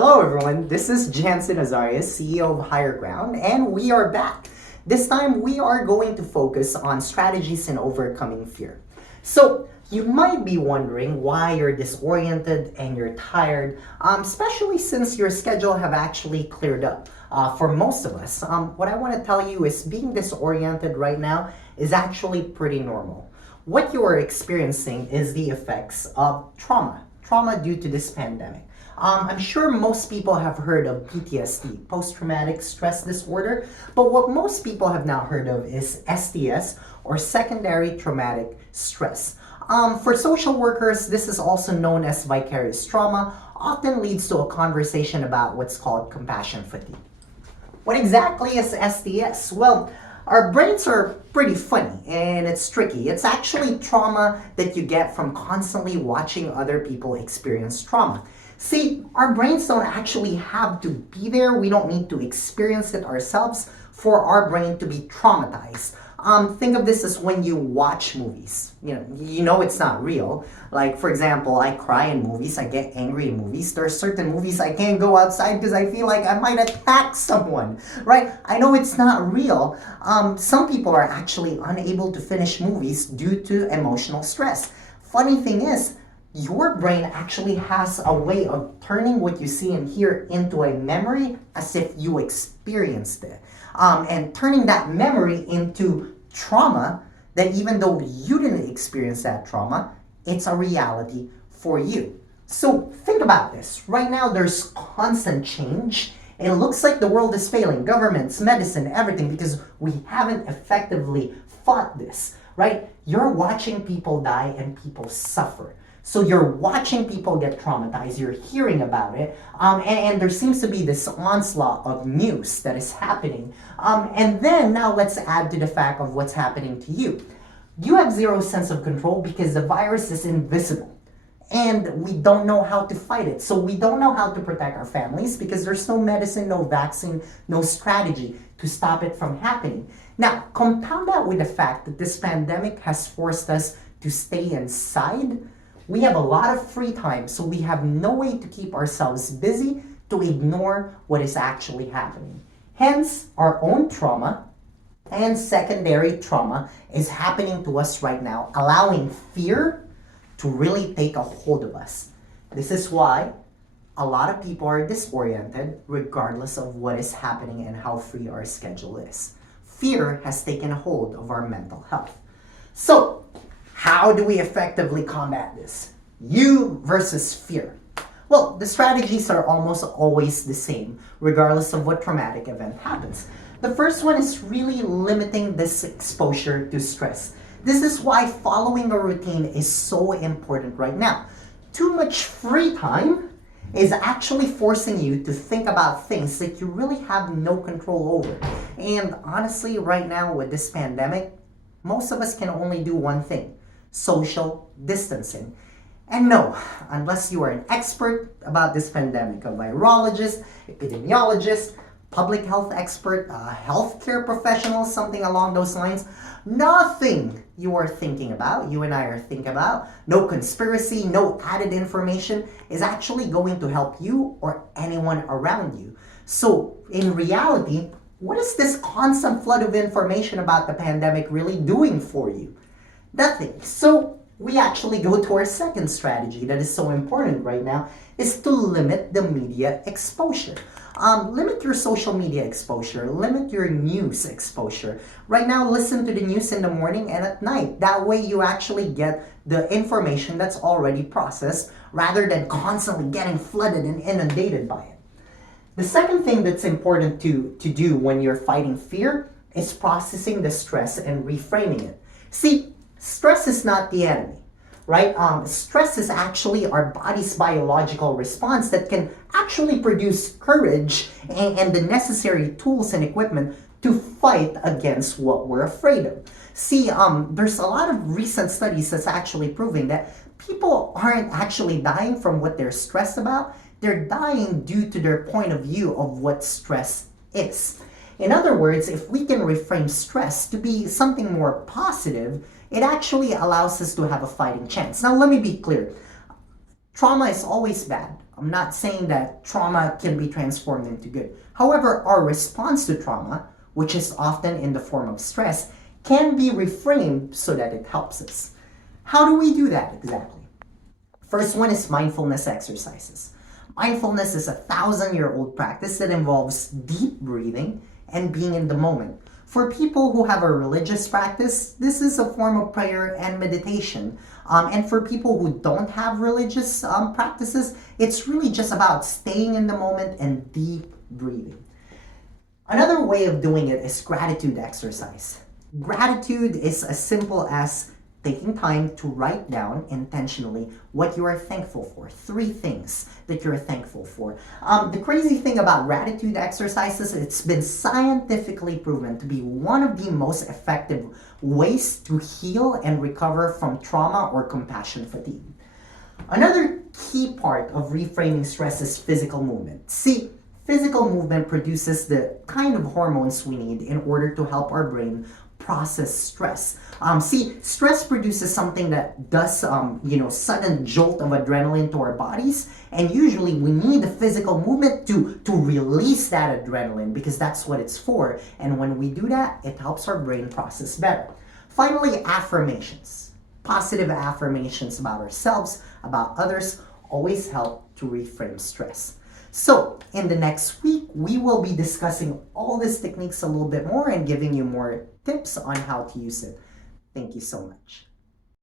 Hello everyone, this is Jansen Azarias, CEO of Higher Ground, and we are back. This time we are going to focus on strategies in overcoming fear. So you might be wondering why you're disoriented and you're tired, especially since your schedule have actually cleared up. For most of us, what I want to tell you is being disoriented right now is actually pretty normal. What you are experiencing is the effects of trauma due to this pandemic. I'm sure most people have heard of PTSD, post-traumatic stress disorder, but what most people have not heard of is STS, or secondary traumatic stress. For social workers, this is also known as vicarious trauma, often leads to a conversation about what's called compassion fatigue. What exactly is STS? Well, our brains are pretty funny and it's tricky. It's actually trauma that you get from constantly watching other people experience trauma. See, our brains don't actually have to be there. We don't need to experience it ourselves for our brain to be traumatized. Think of this as when you watch movies. You know it's not real. Like, for example, I cry in movies, I get angry in movies. There are certain movies I can't go outside because I feel like I might attack someone, right? I know it's not real. Some people are actually unable to finish movies due to emotional stress. Funny thing is, your brain actually has a way of turning what you see and hear into a memory as if you experienced it. And turning that memory into trauma that even though you didn't experience that trauma, it's a reality for you. So think about this. Right now there's constant change. It looks like the world is failing. Governments, medicine, everything, because we haven't effectively fought this, right? You're watching people die and people suffer. So you're watching people get traumatized, you're hearing about it, and there seems to be this onslaught of news that is happening. And then now let's add to the fact of what's happening to you. You have zero sense of control because the virus is invisible. And we don't know how to fight it. So we don't know how to protect our families because there's no medicine, no vaccine, no strategy to stop it from happening. Now, compound that with the fact that this pandemic has forced us to stay inside. We have a lot of free time, so we have no way to keep ourselves busy to ignore what is actually happening. Hence, our own trauma and secondary trauma is happening to us right now, allowing fear to really take a hold of us. This is why a lot of people are disoriented regardless of what is happening and how free our schedule is. Fear has taken a hold of our mental health. So, how do we effectively combat this? You versus fear. Well, the strategies are almost always the same, regardless of what traumatic event happens. The first one is really limiting this exposure to stress. This is why following a routine is so important right now. Too much free time is actually forcing you to think about things that you really have no control over. And honestly, right now with this pandemic, most of us can only do one thing: social distancing. And no, unless you are an expert about this pandemic, a virologist, epidemiologist, public health expert, a healthcare professional, something along those lines, nothing you are thinking about, you and I are thinking about, no conspiracy, no added information is actually going to help you or anyone around you. So in reality, what is this constant flood of information about the pandemic really doing for you? Nothing. So we actually go to our second strategy that is so important right now, is to limit the media exposure. Limit your social media exposure, limit your news exposure. Right now, listen to the news in the morning and at night. That way you actually get the information that's already processed rather than constantly getting flooded and inundated by it. The second thing that's important to do when you're fighting fear is processing the stress and reframing it. See, stress is not the enemy, right? Stress is actually our body's biological response that can actually produce courage and the necessary tools and equipment to fight against what we're afraid of. See, there's a lot of recent studies that's actually proving that people aren't actually dying from what they're stressed about. They're dying due to their point of view of what stress is. In other words, if we can reframe stress to be something more positive, it actually allows us to have a fighting chance. Now, let me be clear. Trauma is always bad. I'm not saying that trauma can be transformed into good. However, our response to trauma, which is often in the form of stress, can be reframed so that it helps us. How do we do that exactly? First one is mindfulness exercises. Mindfulness is a 1,000-year-old practice that involves deep breathing and being in the moment. For people who have a religious practice, this is a form of prayer and meditation. And for people who don't have religious practices, it's really just about staying in the moment and deep breathing. Another way of doing it is gratitude exercise. Gratitude is as simple as taking time to write down intentionally what you are thankful for. 3 things that you're thankful for. The crazy thing about gratitude exercises, it's been scientifically proven to be one of the most effective ways to heal and recover from trauma or compassion fatigue. Another key part of reframing stress is physical movement. See, physical movement produces the kind of hormones we need in order to help our brain process stress. Stress produces something that does, sudden jolt of adrenaline to our bodies, and usually we need the physical movement to release that adrenaline because that's what it's for. And when we do that, it helps our brain process better. Finally, affirmations. Positive affirmations about ourselves, about others, always help to reframe stress. So, in the next week, we will be discussing all these techniques a little bit more and giving you more tips on how to use it. Thank you so much.